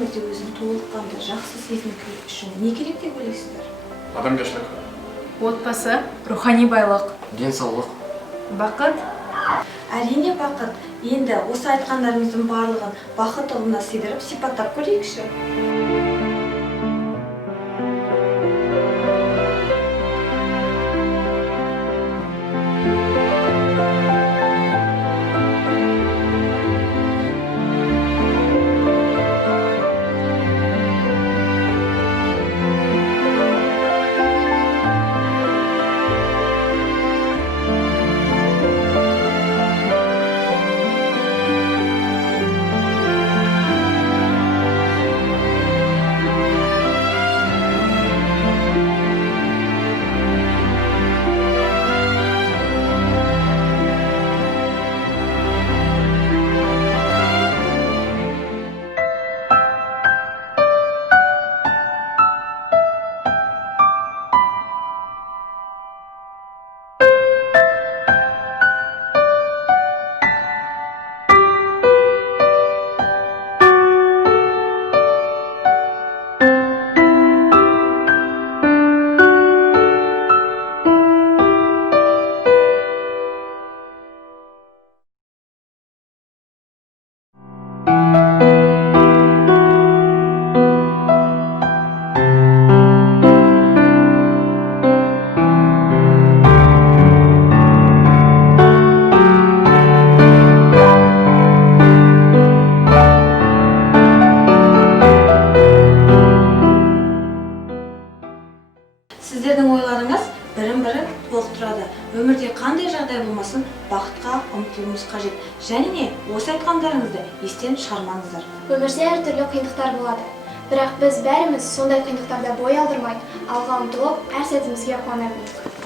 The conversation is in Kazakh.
өмірде өзін толыққанды жақсы сезіну үшін не керек деп ойлайсыздар? Адамгершілік. Отбасы, рухани байлық, Денсаулық. бақыт. Әрине бақыт. Енді осы айтқандарымыздың барлығын бақыт ұғымына сыйдырып сипаттап көрейікші. Сіздердің ойларыңыз бірін-бірі толықтырады. Өмірде қандай жағдай болмасын, бақытқа ұмтылуымыз қажет. Және осы айтқандарыңызды естен шығармаңыздар. Өмірде әртүрлі қиындықтар болады. Бірақ біз бәріміз сондай қиындықтарда бой алдырмай, алға ұмтылып, әр сәтімізге қуана білейік.